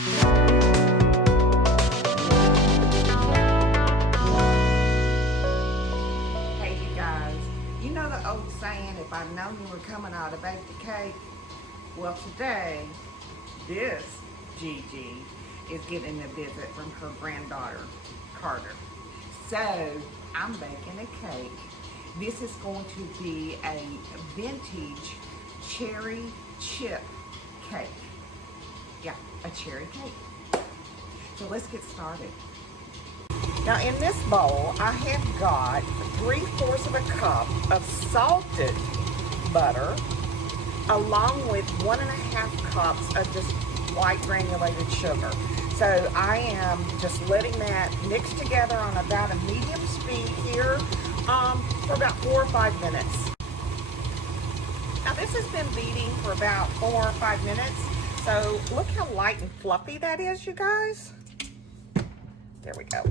Hey you guys, you know the old saying, if I'd known you were coming, I'd have baked a cake? Well today, this Gigi is getting a visit from her granddaughter, Carter. So, I'm baking a cake. This is going to be a vintage cherry chip cake. Yeah, a cherry cake. So let's get started. Now in this bowl, I have got 3/4 of a cup of salted butter, along with 1.5 cups of just white granulated sugar. So I am just letting that mix together on about a medium speed here for about 4 or 5 minutes. Now this has been beating for about 4 or 5 minutes. So look how light and fluffy that is, you guys. There we go.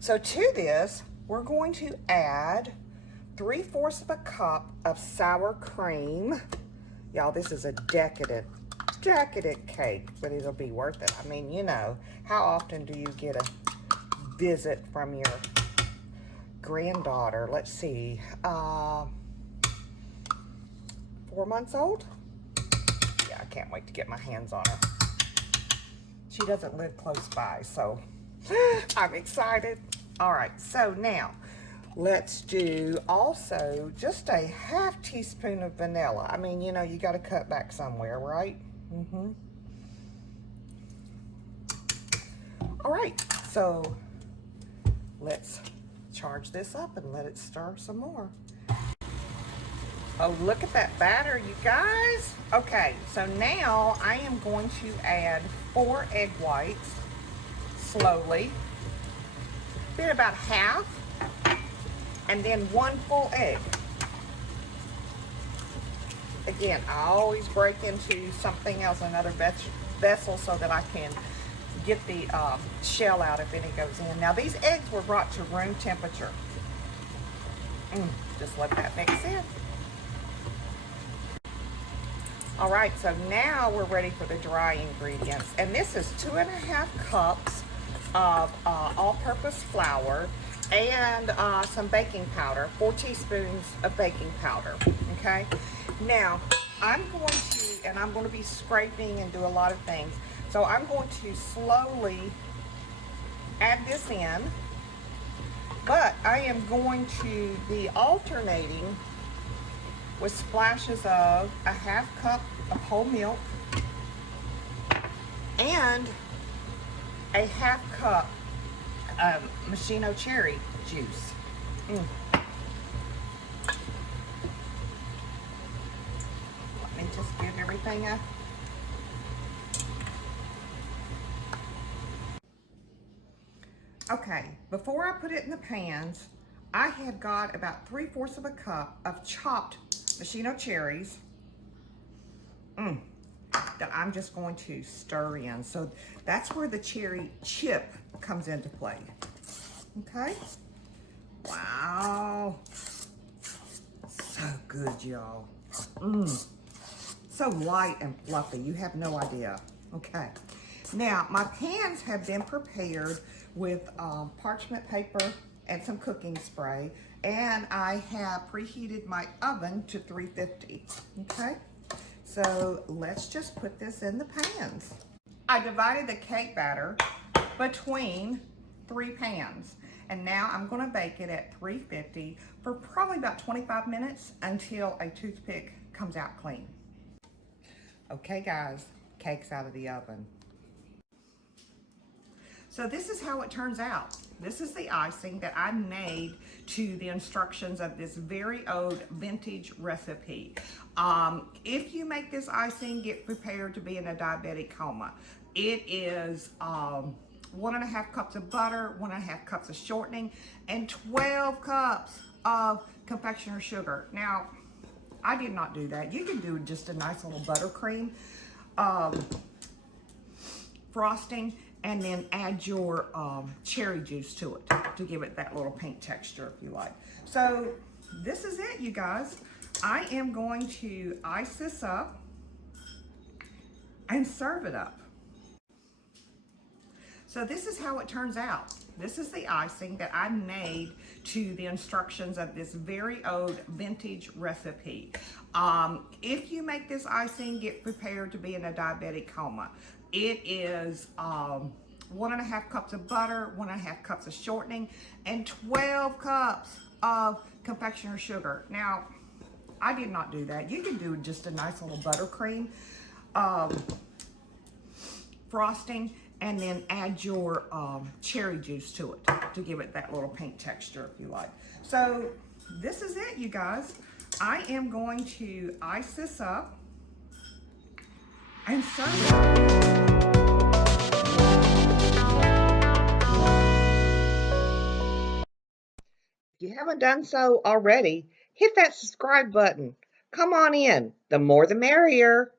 So to this, we're going to add 3/4 of a cup of sour cream. Y'all, this is a decadent cake, but it'll be worth it. I mean, you know, how often do you get a visit from your granddaughter? Let's see, 4 months old? Yeah, I can't wait to get my hands on her. She doesn't live close by, so I'm excited. All right, so now let's do also just a 1/2 teaspoon of vanilla. I mean, you know, you got to cut back somewhere, right? All right, so let's charge this up and let it stir some more. Oh, look at that batter, you guys. Okay, so now I am going to add 4 egg whites slowly. Then about half, and then 1 full egg. Again, I always break into something else, another vessel, so that I can get the shell out if any goes in. Now these eggs were brought to room temperature. Just let that mix in. All right, so now we're ready for the dry ingredients. And this is 2.5 cups of all-purpose flour and some baking powder, 4 teaspoons of baking powder, okay? Now, I'm going to be scraping and do a lot of things. So I'm going to slowly add this in, but I am going to be alternating with splashes of a 1/2 cup of whole milk and a 1/2 cup of maraschino cherry juice. Let me just give everything a okay, before I put it in the pans, I have got about 3/4 of a cup of chopped maraschino cherries that I'm just going to stir in. So that's where the cherry chip comes into play. Okay? Wow. So good, y'all. So light and fluffy. You have no idea. Okay. Now, my pans have been prepared with parchment paper and some cooking spray, and I have preheated my oven to 350. Okay? So let's just put this in the pans. I divided the cake batter between 3 pans, and now I'm going to bake it at 350 for probably about 25 minutes until a toothpick comes out clean. Okay guys, cake's out of the oven. So this is how it turns out. This is the icing that I made to the instructions of this very old vintage recipe. If you make this icing, get prepared to be in a diabetic coma. It is 1.5 cups of butter, 1.5 cups of shortening, and 12 cups of confectioner sugar. Now, I did not do that. You can do just a nice little buttercream frosting, and then add your cherry juice to it to give it that little pink texture if you like. So this is it, you guys. I am going to ice this up and serve it up. So this is how it turns out. This is the icing that I made to the instructions of this very old vintage recipe. If you make this icing, get prepared to be in a diabetic coma. It is 1.5 cups of butter, 1.5 cups of shortening, and 12 cups of confectioner sugar. Now, I did not do that. You can do just a nice little buttercream frosting, and then add your cherry juice to it to give it that little pink texture if you like. So this is it, you guys. I am going to ice this up and serve it. If you haven't done so already, hit that subscribe button. Come on in. The more the merrier.